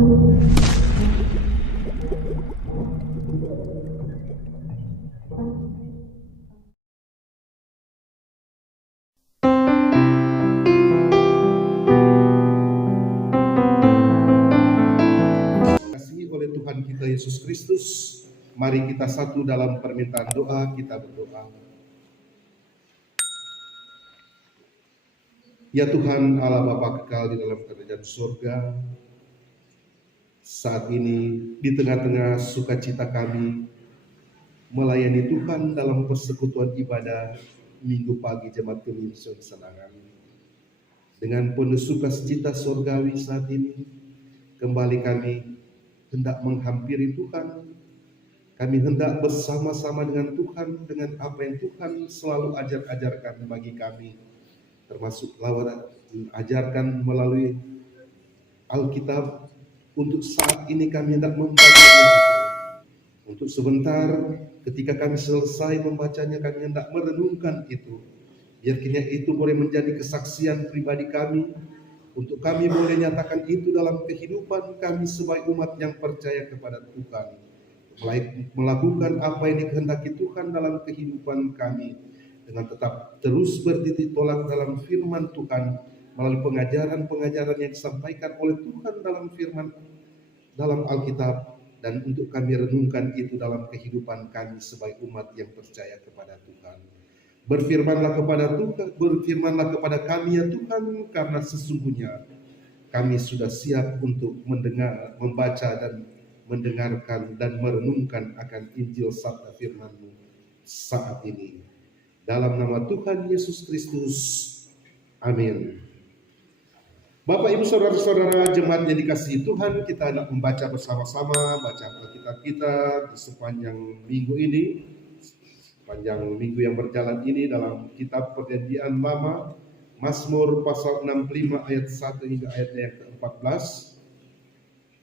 Kasih oleh Tuhan kita Yesus Kristus, mari kita satu dalam permintaan doa, kita berdoa. Ya Tuhan Allah Bapa kekal di dalam kerajaan surga, saat ini di tengah-tengah sukacita kami melayani Tuhan dalam persekutuan ibadah Minggu pagi Jemaat Keminson Senangan. Dengan penuh sukacita surgawi saat ini, kembali kami hendak menghampiri Tuhan. Kami hendak bersama-sama dengan Tuhan, dengan apa yang Tuhan selalu ajarkan bagi kami, termasuk ajarkan melalui Alkitab. Untuk saat ini kami hendak membacanya. Untuk sebentar, ketika kami selesai membacanya, kami hendak merenungkan itu. Biar kiranya itu boleh menjadi kesaksian pribadi kami, untuk kami boleh nyatakan itu dalam kehidupan kami sebagai umat yang percaya kepada Tuhan, melakukan apa yang dikehendaki Tuhan dalam kehidupan kami, dengan tetap terus bertitik tolak dalam firman Tuhan melalui pengajaran-pengajaran yang disampaikan oleh Tuhan dalam firman dalam Alkitab, dan untuk kami renungkan itu dalam kehidupan kami sebagai umat yang percaya kepada Tuhan. Berfirmanlah kepada kami ya Tuhan, karena sesungguhnya kami sudah siap untuk mendengar, membaca dan mendengarkan dan merenungkan akan Injil sabda firman-Mu saat ini. Dalam nama Tuhan Yesus Kristus, amin. Bapak, Ibu, Saudara-saudara jemaat yang dikasihi Tuhan, kita hendak membaca bersama-sama bacaan Alkitab kita di sepanjang minggu ini, sepanjang minggu yang berjalan ini dalam kitab Perjanjian Lama, Mazmur pasal 65 ayat 1 hingga ayat yang ke-14.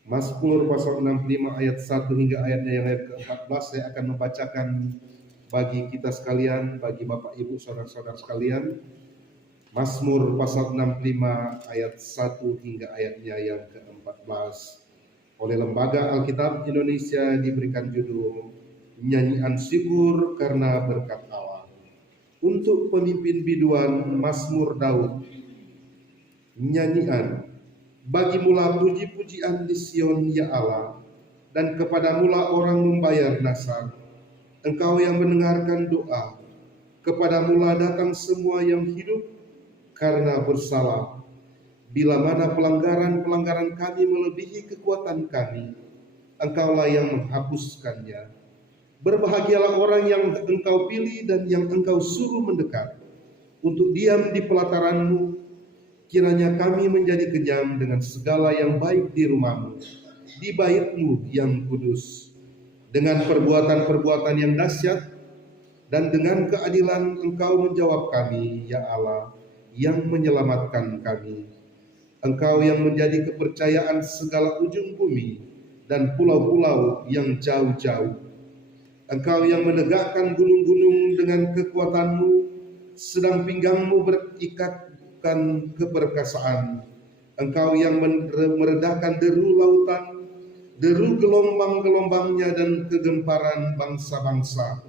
Mazmur pasal 65 ayat 1 hingga ayat yang ke-14 saya akan membacakan bagi kita sekalian, bagi Bapak, Ibu, Saudara-saudara sekalian. Mazmur pasal 65 ayat 1 hingga ayatnya yang ke-14. Oleh Lembaga Alkitab Indonesia diberikan judul Nyanyian Syukur karena Berkat Allah. Untuk pemimpin biduan Mazmur Daud. Nyanyian. Bagi mula puji-pujian di Sion ya Allah, dan kepada mula orang membayar nasar. Engkau yang mendengarkan doa, kepada mula datang semua yang hidup karena bersalah. Bila mana pelanggaran-pelanggaran kami melebihi kekuatan kami, Engkaulah yang menghapuskannya. Berbahagialah orang yang Engkau pilih dan yang Engkau suruh mendekat untuk diam di pelataran-Mu. Kiranya kami menjadi kenyang dengan segala yang baik di rumah-Mu, di bait-Mu yang kudus. Dengan perbuatan-perbuatan yang dahsyat dan dengan keadilan Engkau menjawab kami, ya Allah, yang menyelamatkan kami. Engkau yang menjadi kepercayaan segala ujung bumi dan pulau-pulau yang jauh-jauh. Engkau yang menegakkan gunung-gunung dengan kekuatan-Mu, sedang pinggang-Mu berikatkan keperkasaan. Engkau yang meredahkan deru lautan, deru gelombang-gelombangnya dan kegemparan bangsa-bangsa.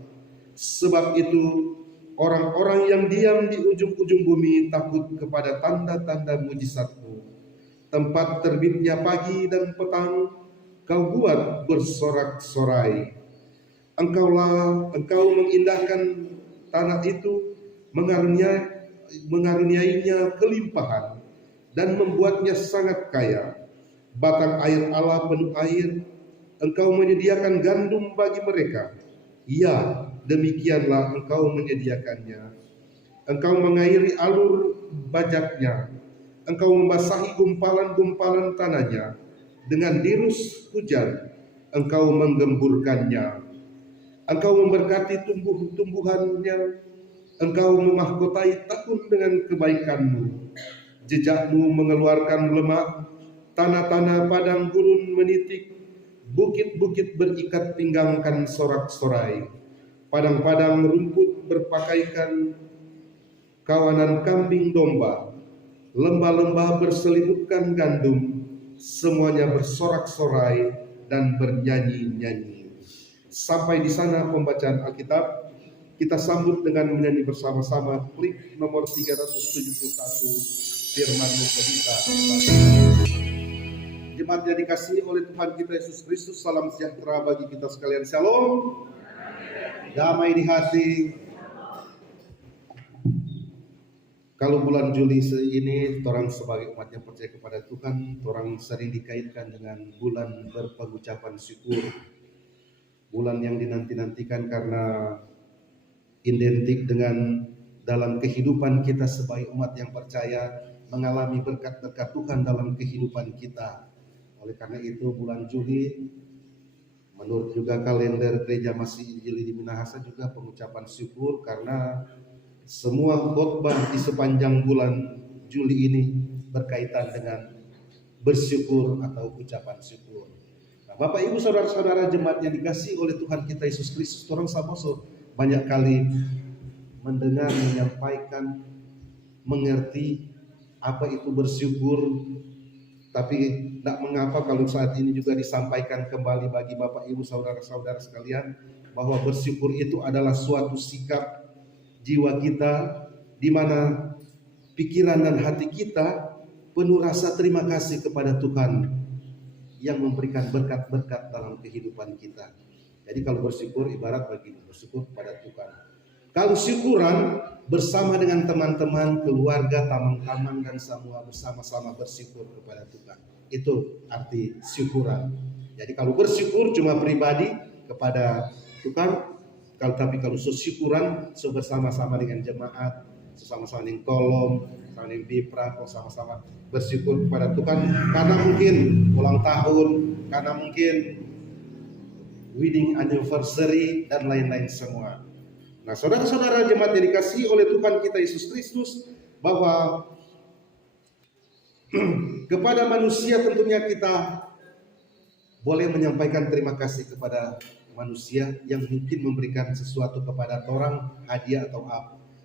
Sebab itu orang-orang yang diam di ujung-ujung bumi takut kepada tanda-tanda mujizat-Mu. Tempat terbitnya pagi dan petang, Kau buat bersorak-sorai. Engkau mengindahkan tanah itu, mengaruniainya kelimpahan, dan membuatnya sangat kaya. Batang air Allah penuh air, Engkau menyediakan gandum bagi mereka. Ya, demikianlah Engkau menyediakannya. Engkau mengairi alur bajaknya. Engkau membasahi gumpalan-gumpalan tanahnya. Dengan dirus hujan, Engkau menggemburkannya. Engkau memberkati tumbuh-tumbuhannya. Engkau memahkotai tahun dengan kebaikan-Mu. Jejak-Mu mengeluarkan lemak, tanah-tanah padang gurun menitik, bukit-bukit berikat pinggangkan sorak-sorai. Padang-padang rumput berpakaikan kawanan kambing domba. Lembah-lembah berseliputkan gandum. semuanya bersorak-sorai dan bernyanyi-nyanyi. Sampai di sana pembacaan Alkitab, kita sambut dengan menyanyi bersama-sama klik nomor 371 Firman Muka. Jemaat yang dikasihi oleh Tuhan kita Yesus Kristus, salam sejahtera bagi kita sekalian. Shalom. Damai di hati. Kalau bulan Juli ini, orang sebagai umat yang percaya kepada Tuhan, orang sering dikaitkan dengan bulan berpengucapan syukur. Bulan yang dinanti-nantikan karena identik dengan dalam kehidupan kita sebagai umat yang percaya mengalami berkat-berkat Tuhan dalam kehidupan kita. Oleh karena itu bulan Juli menurut juga kalender gereja Masih Injili di Minahasa juga pengucapan syukur, karena semua khotbah di sepanjang bulan Juli ini berkaitan dengan bersyukur atau ucapan syukur. Nah, Bapak Ibu Saudara-saudara jemaat yang dikasihi oleh Tuhan kita Yesus Kristus, orang saboso banyak kali mendengar, menyampaikan, mengerti apa itu bersyukur, tapi tidak mengapa kalau saat ini juga disampaikan kembali bagi Bapak Ibu Saudara-saudara sekalian bahwa bersyukur itu adalah suatu sikap jiwa kita, di mana pikiran dan hati kita penuh rasa terima kasih kepada Tuhan yang memberikan berkat-berkat dalam kehidupan kita. Jadi kalau bersyukur ibarat bagi bersyukur kepada Tuhan. Kalau syukuran bersama dengan teman-teman, keluarga, taman-taman dan semua bersama-sama bersyukur kepada Tuhan. Itu arti syukuran. Jadi kalau bersyukur cuma pribadi kepada Tuhan, tapi kalau syukuran bersama-sama dengan jemaat, bersama-sama dengan kolom, bersama dengan bipra, bersama-sama bersyukur kepada Tuhan karena mungkin ulang tahun, karena mungkin wedding anniversary dan lain-lain semua. Nah, saudara-saudara jemaat yang dikasihi oleh Tuhan kita Yesus Kristus, bahwa kepada manusia tentunya kita boleh menyampaikan terima kasih kepada manusia yang mungkin memberikan sesuatu kepada orang, hadiah atau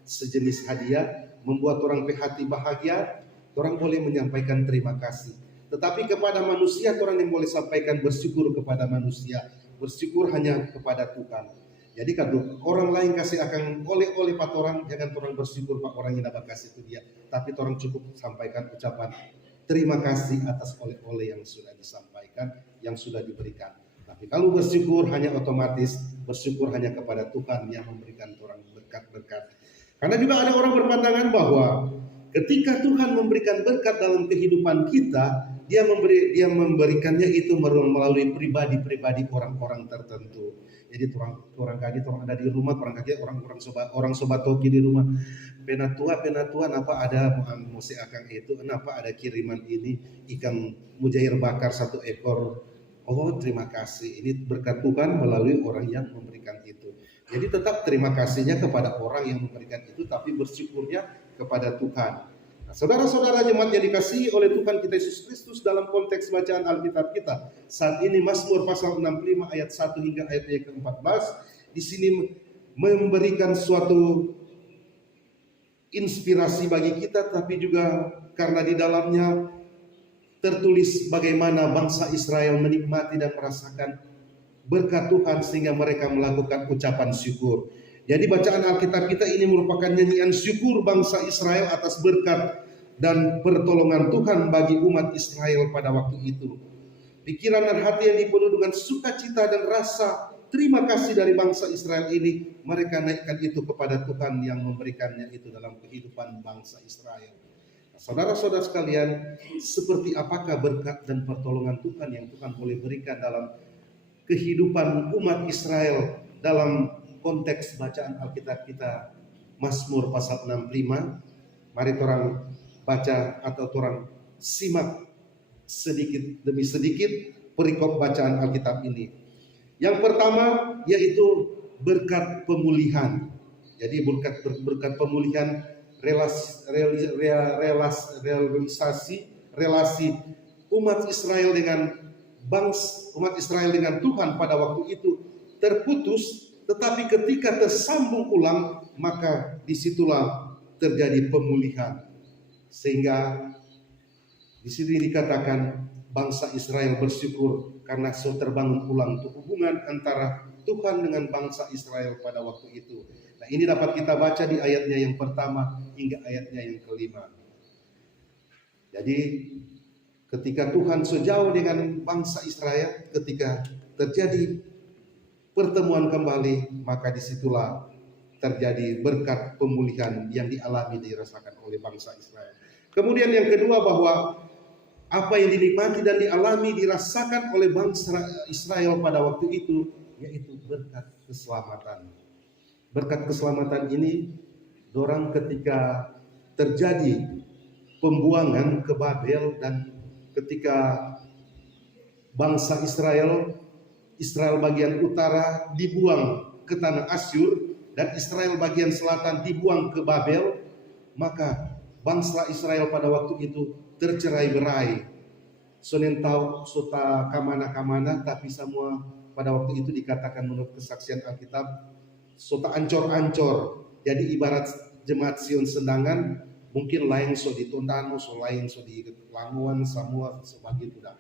sejenis hadiah, membuat orang hati bahagia, orang boleh menyampaikan terima kasih. Tetapi kepada manusia, orang yang boleh sampaikan bersyukur kepada manusia, bersyukur hanya kepada Tuhan. Jadi kalau orang lain kasih akan oleh-oleh pak orang, jangan orang bersyukur pak orang yang dapat kasih itu dia, tapi orang cukup sampaikan ucapan terima kasih atas oleh-oleh yang sudah disampaikan, yang sudah diberikan. Tapi kalau bersyukur hanya otomatis, bersyukur hanya kepada Tuhan yang memberikan orang berkat-berkat. Karena juga ada orang berpandangan bahwa ketika Tuhan memberikan berkat dalam kehidupan kita, Dia memberikannya itu melalui pribadi-pribadi orang-orang tertentu. Jadi orang kaget, orang ada di rumah, orang kaget, orang sobat toki di rumah. Penatua apa ada mesti akan itu, kenapa ada kiriman ini ikan mujair bakar 1 ekor. Oh terima kasih, ini berkat Tuhan melalui orang yang memberikan itu. Jadi tetap terima kasihnya kepada orang yang memberikan itu, tapi bersyukurnya kepada Tuhan. Nah, saudara-saudara jemaat yang dikasihi oleh Tuhan kita Yesus Kristus, dalam konteks bacaan Alkitab kita saat ini Mazmur pasal 65 ayat 1 hingga ayat yang ke-14 di sini memberikan suatu inspirasi bagi kita, tapi juga karena di dalamnya tertulis bagaimana bangsa Israel menikmati dan merasakan berkat Tuhan sehingga mereka melakukan ucapan syukur. Jadi bacaan Alkitab kita ini merupakan nyanyian syukur bangsa Israel atas berkat dan pertolongan Tuhan bagi umat Israel pada waktu itu. Pikiran dan hati yang dipenuhi dengan sukacita dan rasa terima kasih dari bangsa Israel ini, mereka naikkan itu kepada Tuhan yang memberikannya itu dalam kehidupan bangsa Israel. Saudara-saudara sekalian, seperti apakah berkat dan pertolongan Tuhan yang Tuhan boleh berikan dalam kehidupan umat Israel dalam konteks bacaan Alkitab kita Mazmur pasal 65. Mari orang baca atau orang simak sedikit demi sedikit perikop bacaan Alkitab ini. Yang pertama yaitu berkat pemulihan. Jadi berkat pemulihan relasi umat Israel dengan Tuhan pada waktu itu terputus, tetapi ketika tersambung ulang maka disitulah terjadi pemulihan. Sehingga di sini dikatakan bangsa Israel bersyukur karena so terbangun ulang tuh hubungan antara Tuhan dengan bangsa Israel pada waktu itu. Nah, ini dapat kita baca di ayatnya yang pertama hingga ayatnya yang kelima. Jadi ketika Tuhan sejauh dengan bangsa Israel, ketika terjadi pertemuan kembali, maka disitulah terjadi berkat pemulihan yang dialami dirasakan oleh bangsa Israel. Kemudian yang kedua, bahwa apa yang dinikmati dan dialami dirasakan oleh bangsa Israel pada waktu itu, yaitu berkat keselamatan. Berkat keselamatan ini dorang ketika terjadi pembuangan ke Babel, dan ketika bangsa Israel bagian utara dibuang ke tanah Asyur dan Israel bagian selatan dibuang ke Babel, maka bangsa Israel pada waktu itu tercerai-berai. Sonen tahu sota kamana-kamana, tapi semua pada waktu itu dikatakan menurut kesaksian Alkitab sota ancor-ancor. Jadi ibarat jemaat Sion Sendangan, mungkin lain so di Tondano, so lain so di Languan, semua sebagitu dah.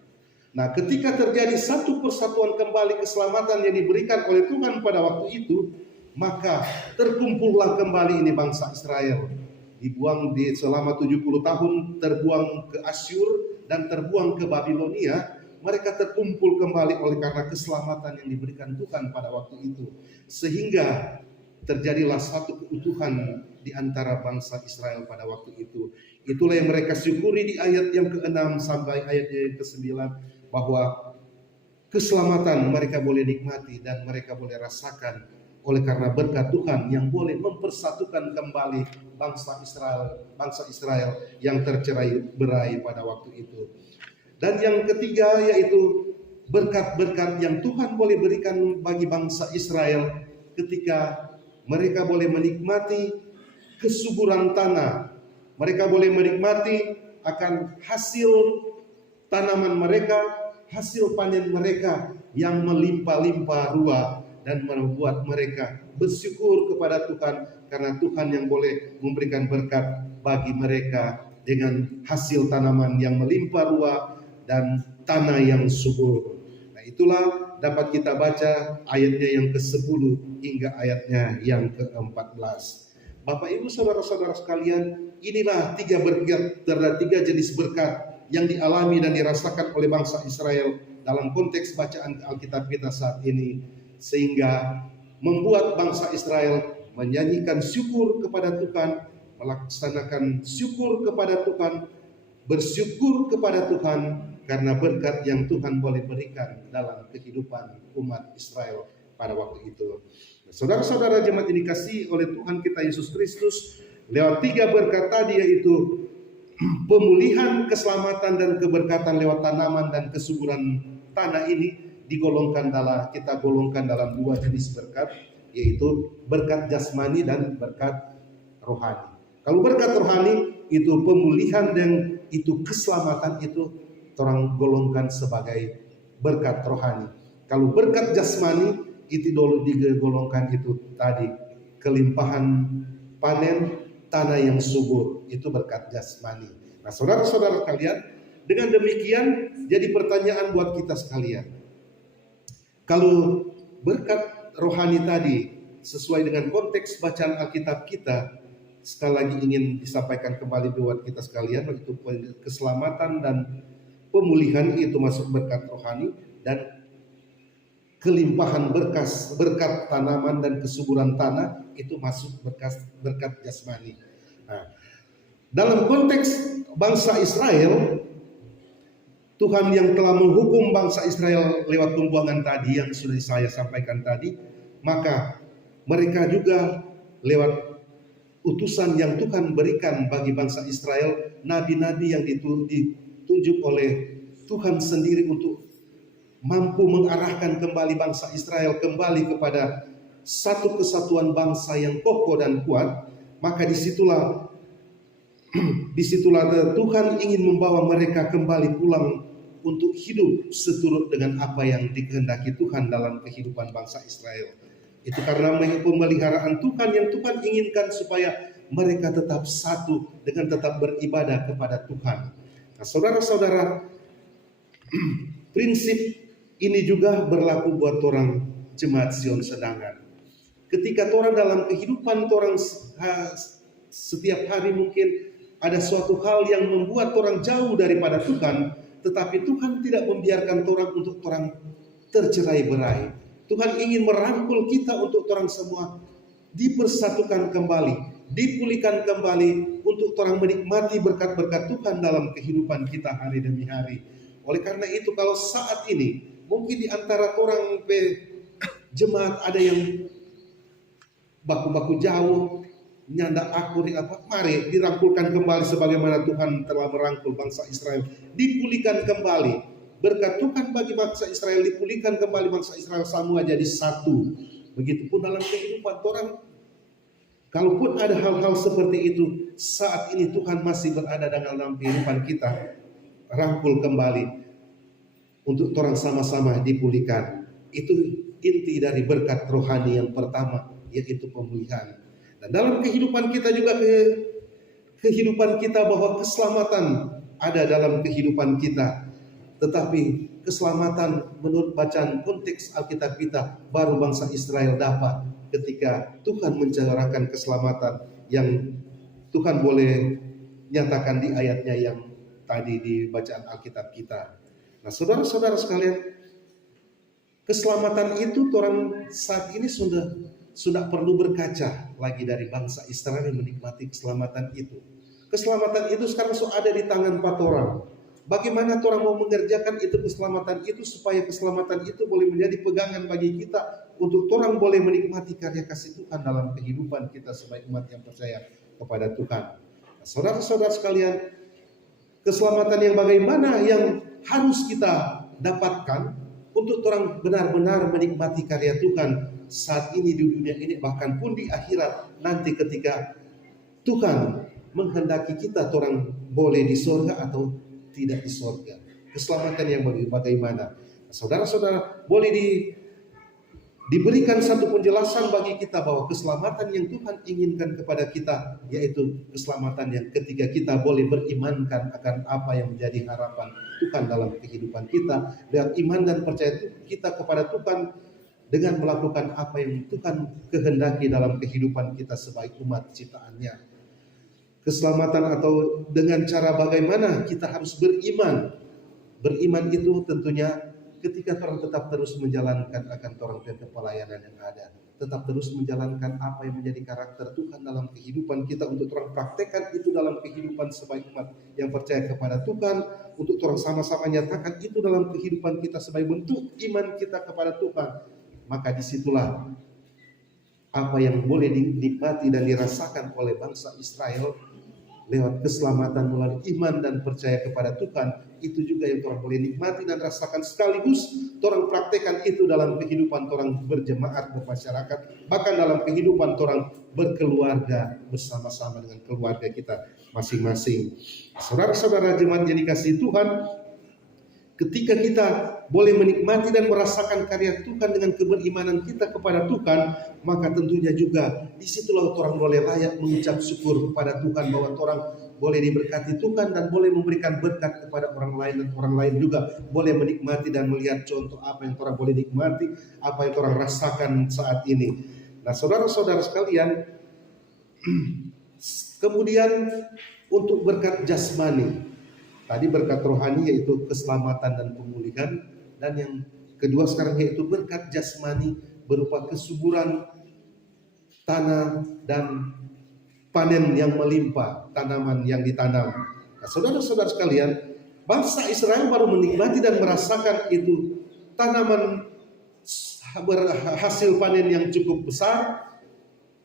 Nah, ketika terjadi satu persatuan kembali keselamatan yang diberikan oleh Tuhan pada waktu itu, maka terkumpullah kembali ini bangsa Israel. Dibuang selama 70 tahun, terbuang ke Asyur dan terbuang ke Babilonia. Mereka terkumpul kembali oleh karena keselamatan yang diberikan Tuhan pada waktu itu. Sehingga terjadilah satu keutuhan di antara bangsa Israel pada waktu itu. Itulah yang mereka syukuri di ayat yang ke-6 sampai ayat yang ke-9, bahwa keselamatan mereka boleh nikmati dan mereka boleh rasakan oleh karena berkat Tuhan yang boleh mempersatukan kembali bangsa Israel yang tercerai-berai pada waktu itu. Dan yang ketiga, yaitu berkat-berkat yang Tuhan boleh berikan bagi bangsa Israel ketika mereka boleh menikmati kesuburan tanah. Mereka boleh menikmati akan hasil tanaman mereka, hasil panen mereka yang melimpah-limpah ruah, dan membuat mereka bersyukur kepada Tuhan karena Tuhan yang boleh memberikan berkat bagi mereka dengan hasil tanaman yang melimpah ruah dan tanah yang subur. Nah, itulah dapat kita baca ayatnya yang ke-10 hingga ayatnya yang ke-14. Bapak Ibu saudara-saudara sekalian, inilah tiga berkat, terdapat tiga jenis berkat yang dialami dan dirasakan oleh bangsa Israel dalam konteks bacaan Alkitab kita saat ini, sehingga membuat bangsa Israel menyanyikan syukur kepada Tuhan, melaksanakan syukur kepada Tuhan, bersyukur kepada Tuhan karena berkat yang Tuhan boleh berikan dalam kehidupan umat Israel pada waktu itu. Saudara-saudara jemaat yang dikasihi oleh Tuhan kita Yesus Kristus, lewat tiga berkat tadi, yaitu pemulihan, keselamatan, dan keberkatan lewat tanaman dan kesuburan tanah, ini kita golongkan dalam dua jenis berkat, yaitu berkat jasmani dan berkat rohani. Kalau berkat rohani itu pemulihan dan itu keselamatan, itu orang golongkan sebagai berkat rohani. Kalau berkat jasmani itu dulu digolongkan itu tadi kelimpahan panen, tanah yang subur, itu berkat jasmani. Nah, saudara-saudara kalian, dengan demikian jadi pertanyaan buat kita sekalian. Kalau berkat rohani tadi sesuai dengan konteks bacaan Alkitab kita, sekali lagi ingin disampaikan kembali buat kita sekalian, yaitu keselamatan dan pemulihan itu masuk berkat rohani, dan kelimpahan berkat tanaman dan kesuburan tanah itu masuk berkat jasmani. Nah, dalam konteks bangsa Israel, Tuhan yang telah menghukum bangsa Israel lewat pembuangan tadi yang sudah saya sampaikan tadi, maka mereka juga lewat utusan yang Tuhan berikan bagi bangsa Israel, nabi-nabi yang ditunjuk oleh Tuhan sendiri untuk mampu mengarahkan kembali bangsa Israel kembali kepada satu kesatuan bangsa yang kokoh dan kuat. Maka disitulah Tuhan ingin membawa mereka kembali pulang untuk hidup seturut dengan apa yang dikehendaki Tuhan dalam kehidupan bangsa Israel. Itu karena pemeliharaan Tuhan yang Tuhan inginkan supaya mereka tetap satu dengan tetap beribadah kepada Tuhan. Nah, saudara-saudara, Prinsip ini juga berlaku buat orang jemaat Zion Sedangan. Ketika orang dalam kehidupan orang setiap hari mungkin ada suatu hal yang membuat orang jauh daripada Tuhan, tetapi Tuhan tidak membiarkan orang untuk orang tercerai-berai. Tuhan ingin merangkul kita untuk orang semua dipersatukan kembali, dipulihkan kembali untuk orang menikmati berkat-berkat Tuhan dalam kehidupan kita hari demi hari. Oleh karena itu, kalau saat ini mungkin di antara orang jemaat ada yang baku-baku jauh, nyanda akur, mari dirangkulkan kembali sebagaimana Tuhan telah merangkul bangsa Israel, dipulihkan kembali. Berkat Tuhan bagi bangsa Israel, dipulihkan kembali bangsa Israel semua jadi satu. Begitupun dalam kehidupan orang, kalaupun ada hal-hal seperti itu, saat ini Tuhan masih berada dalam kehidupan kita, rangkul kembali untuk orang sama-sama dipulihkan. Itu inti dari berkat rohani yang pertama, yaitu pemulihan. Dan dalam kehidupan kita juga kehidupan kita bahwa keselamatan ada dalam kehidupan kita. Tetapi keselamatan menurut bacaan konteks Alkitab kita baru bangsa Israel dapat ketika Tuhan mencarakan keselamatan yang Tuhan boleh nyatakan di ayatnya yang tadi di bacaan Alkitab kita. Nah, saudara-saudara sekalian, keselamatan itu orang saat ini sudah perlu berkaca lagi dari bangsa Israel yang menikmati keselamatan itu. Keselamatan itu sekarang ada di tangan 4 orang. Bagaimana orang mau mengerjakan itu keselamatan itu supaya keselamatan itu boleh menjadi pegangan bagi kita untuk orang boleh menikmati karya kasih Tuhan dalam kehidupan kita sebagai umat yang percaya kepada Tuhan. Nah, saudara-saudara sekalian, keselamatan yang bagaimana yang harus kita dapatkan untuk orang benar-benar menikmati karya Tuhan saat ini di dunia ini, bahkan pun di akhirat nanti ketika Tuhan menghendaki kita orang boleh di surga atau tidak di surga. Keselamatan yang bagaimana? Saudara-saudara, boleh diberikan satu penjelasan bagi kita bahwa keselamatan yang Tuhan inginkan kepada kita, yaitu keselamatan yang ketika kita boleh berimankan akan apa yang menjadi harapan Tuhan dalam kehidupan kita, dan iman dan percaya kita kepada Tuhan dengan melakukan apa yang Tuhan kehendaki dalam kehidupan kita sebagai umat ciptaannya. Keselamatan atau dengan cara bagaimana kita harus beriman. Beriman itu tentunya ketika orang tetap terus menjalankan akan orang pelayanan yang ada, tetap terus menjalankan apa yang menjadi karakter Tuhan dalam kehidupan kita, untuk orang praktekkan itu dalam kehidupan sebagai umat yang percaya kepada Tuhan, untuk orang sama-sama nyatakan itu dalam kehidupan kita sebagai bentuk iman kita kepada Tuhan. Maka disitulah apa yang boleh dinikmati dan dirasakan oleh bangsa Israel lewat keselamatan melalui iman dan percaya kepada Tuhan. Itu juga yang orang boleh nikmati dan rasakan sekaligus orang praktekkan itu dalam kehidupan orang berjemaat, bermasyarakat, bahkan dalam kehidupan orang berkeluarga bersama-sama dengan keluarga kita masing-masing. Saudara-saudara jemaat yang dikasihi Tuhan, ketika kita boleh menikmati dan merasakan karya Tuhan dengan keberimanan kita kepada Tuhan, maka tentunya juga disitulah orang boleh layak mengucap syukur kepada Tuhan bahwa orang boleh diberkati Tuhan dan boleh memberikan berkat kepada orang lain, dan orang lain juga boleh menikmati dan melihat contoh apa yang orang boleh nikmati, apa yang orang rasakan saat ini. Nah, saudara-saudara sekalian, kemudian untuk berkat jasmani, tadi berkat rohani yaitu keselamatan dan pemulihan, dan yang kedua sekarang yaitu berkat jasmani berupa kesuburan tanah dan panen yang melimpah, tanaman yang ditanam. Nah, saudara-saudara sekalian, bangsa Israel baru menikmati dan merasakan itu tanaman hasil panen yang cukup besar,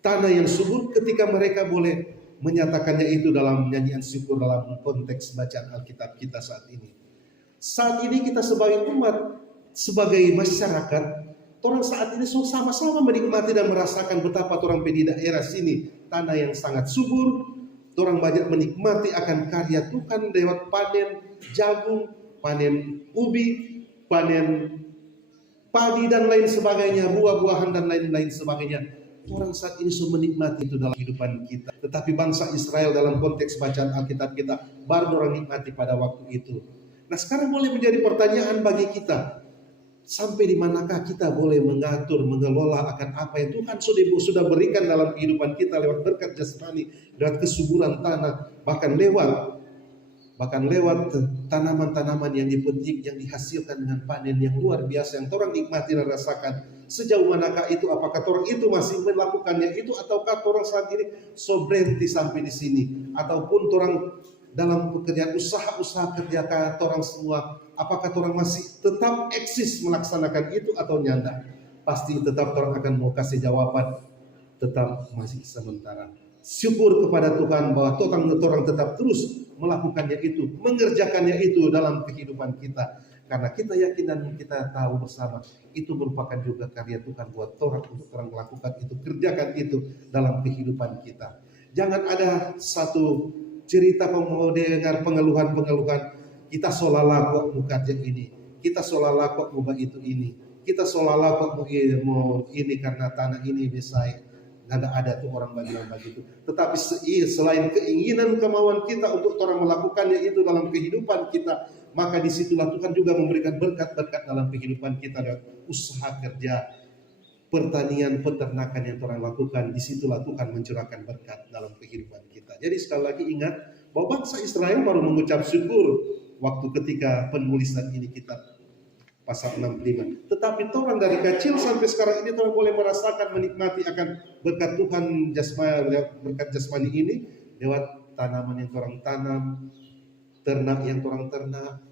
tanah yang subur, ketika mereka boleh menyatakannya itu dalam nyanyian syukur dalam konteks bacaan Alkitab kita saat ini. Saat ini kita sebagai umat, sebagai masyarakat, orang saat ini sama-sama menikmati dan merasakan betapa orang di daerah sini tanah yang sangat subur. Orang banyak menikmati akan karya Tuhan lewat panen jagung, panen ubi, panen padi dan lain sebagainya, buah-buahan dan lain-lain sebagainya. Orang saat ini sudah menikmati itu dalam kehidupan kita. Tetapi bangsa Israel dalam konteks bacaan Alkitab kita baru orang nikmati pada waktu itu. Nah sekarang boleh menjadi pertanyaan bagi kita, sampai di manakah kita boleh mengatur, mengelola akan apa yang Tuhan sudah berikan dalam kehidupan kita lewat berkat jasmani, lewat kesuburan tanah, bahkan lewat tanaman-tanaman yang dipetik, yang dihasilkan dengan panen yang luar biasa, yang orang nikmati dan rasakan. Sejauh manakah itu? Apakah orang itu masih melakukannya itu, ataukah orang saat ini so berhenti sampai di sini? Ataupun orang dalam pekerjaan usaha kerja orang semua, apakah orang masih tetap eksis melaksanakan itu atau nyanda? Pasti tetap orang akan mau kasih jawaban, tetap masih sementara. Syukur kepada Tuhan bahwa orang tetap terus melakukannya itu, mengerjakannya itu dalam kehidupan kita. Karena kita yakin dan kita tahu bersama, itu merupakan juga karya Tuhan buat orang untuk orang melakukan itu, kerjakan itu dalam kehidupan kita. Jangan ada satu cerita dengar pengeluhan-pengeluhan, kita seolah-olah kok mau kerja ini, kita seolah-olah kok mau itu ini, kita seolah-olah kok mau ini karena tanah ini besar. Nggak ada tuh orang bagian begitu. Tetapi selain keinginan kemauan kita untuk orang melakukannya itu dalam kehidupan kita, maka disitulah Tuhan juga memberikan berkat-berkat dalam kehidupan kita, dan usaha kerja, pertanian, peternakan yang orang lakukan. Disitulah Tuhan mencurahkan berkat dalam kehidupan kita. Jadi sekali lagi ingat bahwa bangsa Israel baru mengucap syukur waktu ketika penulisan ini kitab pasal 65. Tetapi orang dari kecil sampai sekarang ini orang boleh merasakan, menikmati akan berkat Tuhan berkat jasmani ini lewat tanaman yang orang tanam, ternak yang orang ternak,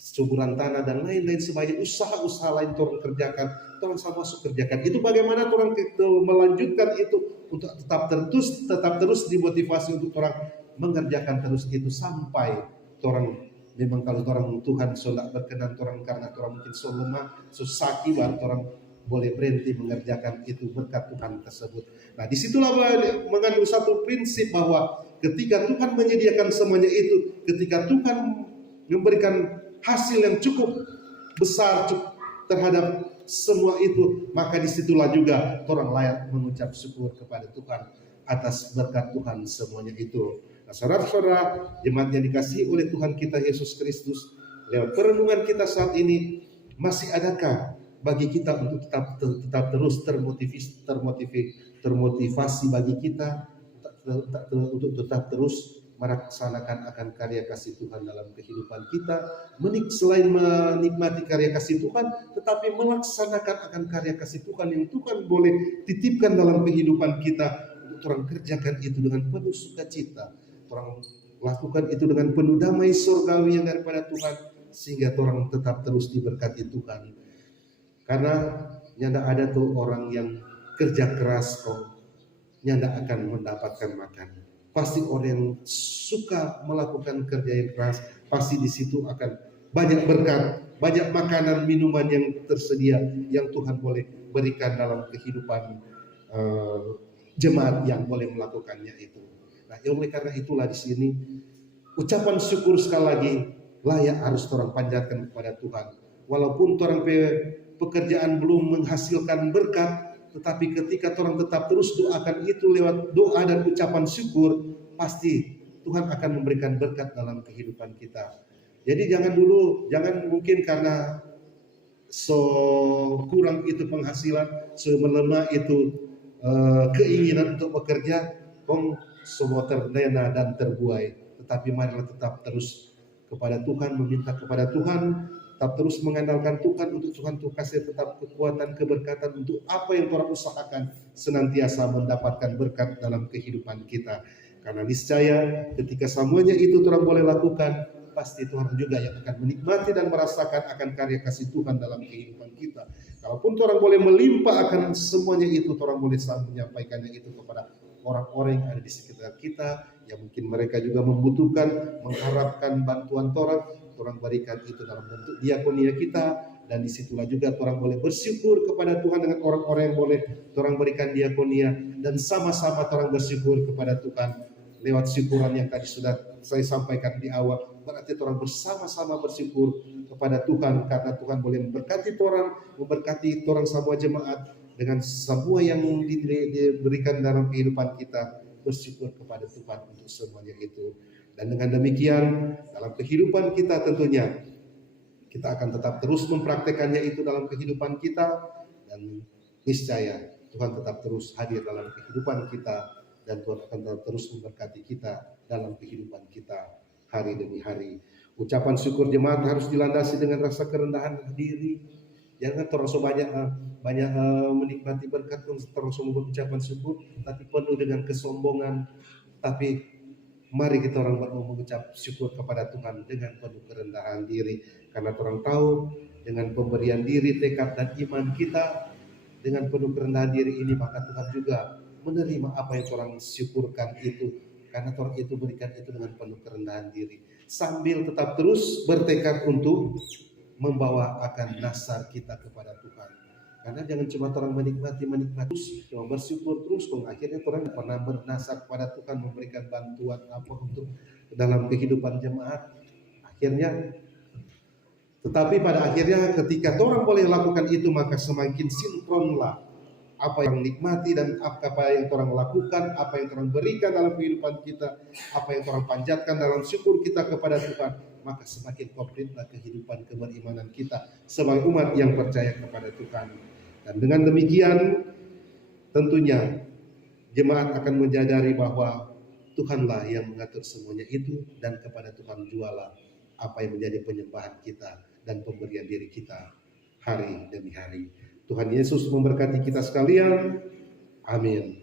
suburan tanah dan lain-lain sebagainya, usaha-usaha lain orang kerjakan, orang sama masuk kerjakan. Itu bagaimana orang melanjutkan itu untuk tetap terus dimotivasi untuk orang mengerjakan terus itu sampai orang. Memang kalau orang Tuhan sudah berkenan orang karena orang mungkin so lemah, so sakit, baru orang boleh berhenti mengerjakan itu berkat Tuhan tersebut. Nah disitulah mengandung satu prinsip bahwa ketika Tuhan menyediakan semuanya itu, ketika Tuhan memberikan hasil yang cukup besar terhadap semua itu, maka disitulah juga orang layak mengucap syukur kepada Tuhan atas berkat Tuhan semuanya itu. Nah, saudara-saudara, jemaat yang dikasihi oleh Tuhan kita Yesus Kristus, lewat perenungan kita saat ini, masih adakah bagi kita untuk tetap terus termotivasi bagi kita untuk tetap terus melaksanakan akan karya kasih Tuhan dalam kehidupan kita, selain menikmati karya kasih Tuhan, tetapi melaksanakan akan karya kasih Tuhan yang Tuhan boleh titipkan dalam kehidupan kita, untuk orang kerjakan itu dengan penuh sukacita. Orang lakukan itu dengan penuh damai surgawi yang daripada Tuhan, sehingga orang tetap terus diberkati Tuhan. Karena nyanda ada tuh orang yang kerja keras kok nyanda akan mendapatkan makan. Pasti orang yang suka melakukan kerja yang keras, pasti di situ akan banyak berkat, banyak makanan, minuman yang tersedia yang Tuhan boleh berikan dalam kehidupan jemaat yang boleh melakukannya itu. Nah, oleh karena itulah di sini ucapan syukur sekali lagi layak harus orang panjatkan kepada Tuhan. Walaupun orang pekerjaan belum menghasilkan berkat, tetapi ketika orang tetap terus doakan itu lewat doa dan ucapan syukur, pasti Tuhan akan memberikan berkat dalam kehidupan kita. Jadi jangan mungkin karena kurang itu penghasilan, melemah itu keinginan untuk bekerja, semua terlena dan terbuai. Tetapi marilah tetap terus kepada Tuhan, meminta kepada Tuhan, tetap terus mengandalkan Tuhan untuk Tuhan kasih tetap kekuatan, keberkatan untuk apa yang orang usahakan, senantiasa mendapatkan berkat dalam kehidupan kita. Karena niscaya ketika semuanya itu orang boleh lakukan, pasti Tuhan juga yang akan menikmati dan merasakan akan karya kasih Tuhan dalam kehidupan kita. Kalaupun orang boleh melimpah akan semuanya itu, orang boleh menyampaikannya itu kepada orang-orang yang ada di sekitar kita, yang mungkin mereka juga membutuhkan, mengharapkan bantuan orang berikan itu dalam bentuk diakonia kita, dan disitulah juga orang boleh bersyukur kepada Tuhan dengan orang-orang yang boleh orang berikan diakonia, dan sama-sama orang bersyukur kepada Tuhan lewat syukuran yang tadi sudah saya sampaikan di awal. Berarti orang bersama-sama bersyukur kepada Tuhan karena Tuhan boleh memberkati orang semua jemaat dengan semua yang diberikan dalam kehidupan kita. Bersyukur kepada Tuhan untuk semuanya itu. Dan dengan demikian dalam kehidupan kita tentunya kita akan tetap terus mempraktekannya itu dalam kehidupan kita, dan niscaya Tuhan tetap terus hadir dalam kehidupan kita, dan Tuhan akan tetap terus memberkati kita dalam kehidupan kita hari demi hari. Ucapan syukur jemaat harus dilandasi dengan rasa kerendahan diri. Jangan terlalu banyak menikmati berkat, terus mengucapkan syukur, tapi penuh dengan kesombongan. Tapi mari kita orang mengucap syukur kepada Tuhan dengan penuh kerendahan diri, karena orang tahu dengan pemberian diri, tekad dan iman kita dengan penuh kerendahan diri ini, maka Tuhan juga menerima apa yang orang syukurkan itu, karena orang itu berikan itu dengan penuh kerendahan diri, sambil tetap terus bertekad untuk membawa akan nasar kita kepada Tuhan. Karena jangan cuma orang menikmati terus, cuma bersyukur terus, akhirnya orang pernah bernasar kepada Tuhan, memberikan bantuan apa untuk dalam kehidupan jemaat. Tetapi pada akhirnya ketika orang boleh lakukan itu, maka semakin sinkronlah apa yang nikmati dan apa yang orang lakukan, apa yang orang berikan dalam kehidupan kita, apa yang orang panjatkan dalam syukur kita kepada Tuhan, maka semakin komplitlah kehidupan keberimanan kita sebagai umat yang percaya kepada Tuhan. Dan dengan demikian tentunya jemaat akan menyadari bahwa Tuhanlah yang mengatur semuanya itu, dan kepada Tuhan jualah apa yang menjadi penyembahan kita dan pemberian diri kita hari demi hari. Tuhan Yesus memberkati kita sekalian. Amin.